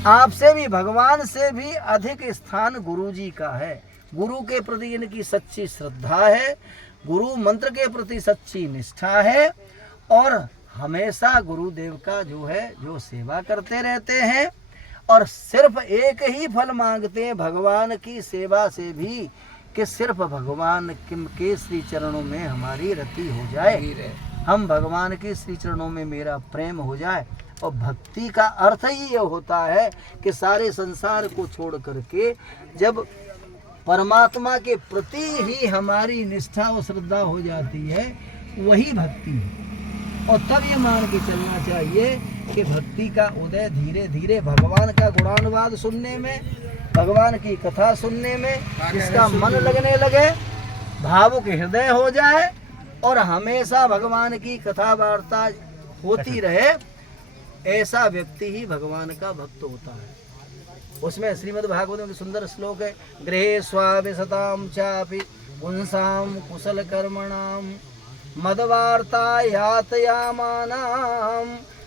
आपसे भी, भगवान से भी अधिक स्थान गुरु जी का है। गुरु के प्रति इनकी सच्ची श्रद्धा है, गुरु मंत्र के प्रति सच्ची निष्ठा है और हमेशा गुरुदेव का जो है जो सेवा करते रहते हैं और सिर्फ एक ही फल मांगते हैं भगवान की सेवा से भी, कि सिर्फ भगवान के श्री चरणों में हमारी रति हो जाए, हम भगवान के श्री चरणों में मेरा प्रेम हो जाए। और भक्ति का अर्थ ही ये होता है कि सारे संसार को छोड़ करके जब परमात्मा के प्रति ही हमारी निष्ठा और श्रद्धा हो जाती है, वही भक्ति है। और तब ये मान के चलना चाहिए कि भक्ति का उदय धीरे धीरे भगवान का गुणानुवाद सुनने में, भगवान की कथा सुनने में जिसका मन लगने लगे, भावुक हृदय हो जाए और हमेशा भगवान की कथा वार्ता होती रहे, ऐसा व्यक्ति ही भगवान का भक्त होता है। उसमें श्रीमद् भागवत में सुंदर श्लोक है, गृहे स्वाविशताम चापि पुंसाम कुशल कर्मणाम मदवार्ता यातयामानाम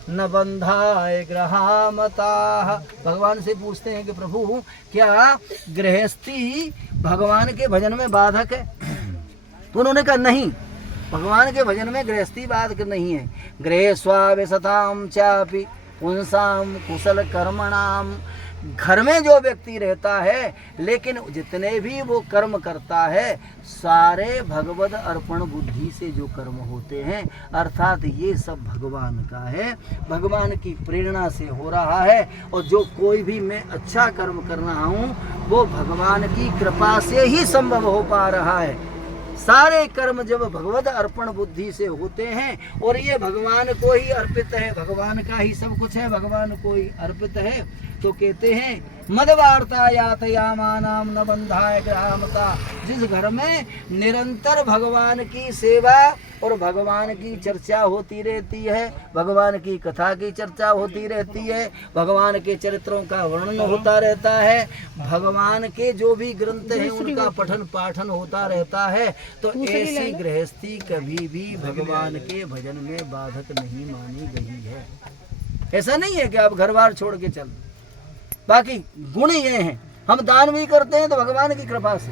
न बंधाय ग्रहामताः। भगवान से पूछते हैं कि प्रभु क्या गृहस्थी भगवान के भजन में बाधक है? तो उन्होंने कहा नहीं, भगवान के भजन में गृहस्थी बाधक नहीं है। गृहे स्वाविशताम चापि पुंसाम कुशल कर्मणाम, घर में जो व्यक्ति रहता है लेकिन जितने भी वो कर्म करता है सारे भगवद अर्पण बुद्धि से जो कर्म होते हैं, अर्थात ये सब भगवान का है, भगवान की प्रेरणा से हो रहा है। और जो कोई भी मैं अच्छा कर्म कर रहा हूँ वो भगवान की कृपा से ही संभव हो पा रहा है। सारे कर्म जब भगवद अर्पण बुद्धि से होते हैं और ये भगवान को ही अर्पित है, भगवान का ही सब कुछ है, भगवान को ही अर्पित है, तो कहते हैं मदवार्ता यातयामानाम न बंधाय ग्रहामता। जिस घर में निरंतर भगवान की सेवा और भगवान की चर्चा होती रहती है, भगवान की कथा की चर्चा होती रहती है, भगवान के चरित्रों का वर्णन होता रहता है, भगवान के जो भी ग्रंथ हैं उनका पठन पाठन होता रहता है, तो ऐसी गृहस्थी कभी भी भगवान के भजन में बाधक नहीं मानी गई है। ऐसा नहीं है कि आप घर बार छोड़ के चल। बाकी गुण ये हैं, हम दान भी करते हैं तो भगवान की कृपा से,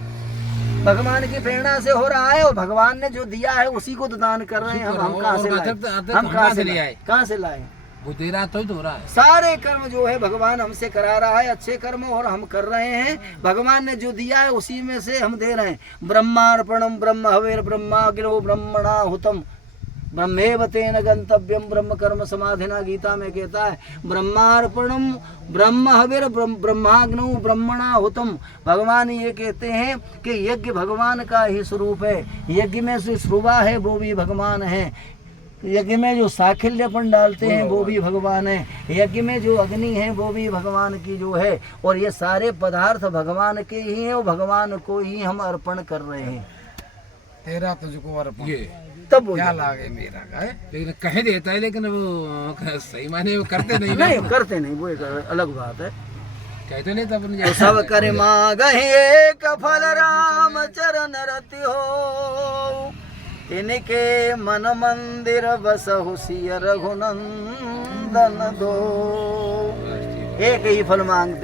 भगवान की प्रेरणा से हो रहा है और भगवान ने जो दिया है उसी को तो दान कर रहे हैं। हम कहाँ से लाए? हम कहाँ से लाए? वो दे रहा तो हो रहा है। सारे कर्म जो है भगवान हमसे करा रहा है, अच्छे कर्म, और हम कर रहे हैं। भगवान ने जो दिया है उसी में से हम दे रहे हैं। ब्रह्मार्पणम ब्रह्म हविर ब्रह्माग्नो ब्रह्मणा हुतम ब्रह्मेव तेन गंतव्यम ब्रह्म कर्म समाधिना, गीता में कहता है ब्रह्मार्पणम ब्रह्म हविर ब्रह्माग्नो ब्रह्मणा हुतम। भगवान ये कहते हैं कि यज्ञ भगवान का ही स्वरूप है, यज्ञ में जो श्रुवा है वो भी भगवान है, यज्ञ में जो साखिल्यपन डालते हैं वो भी भगवान है, यज्ञ में जो अग्नि है वो भी भगवान की जो है, और ये सारे पदार्थ भगवान के ही हैं और भगवान को ही हम अर्पण कर रहे हैं। तेरा तुझको अर्पण, तब क्या लागे मेरा है, लेकिन कह देता है, लेकिन वो सही माने वो करते नहीं। नहीं करते नहीं, वो एक अलग बात है। कहते नहीं तब तो सब कर मांगहि एक फल राम चरण रति हो, इनके मन मंदिर बसहु सिय रघुनंदन दो। एक ही फल मांगते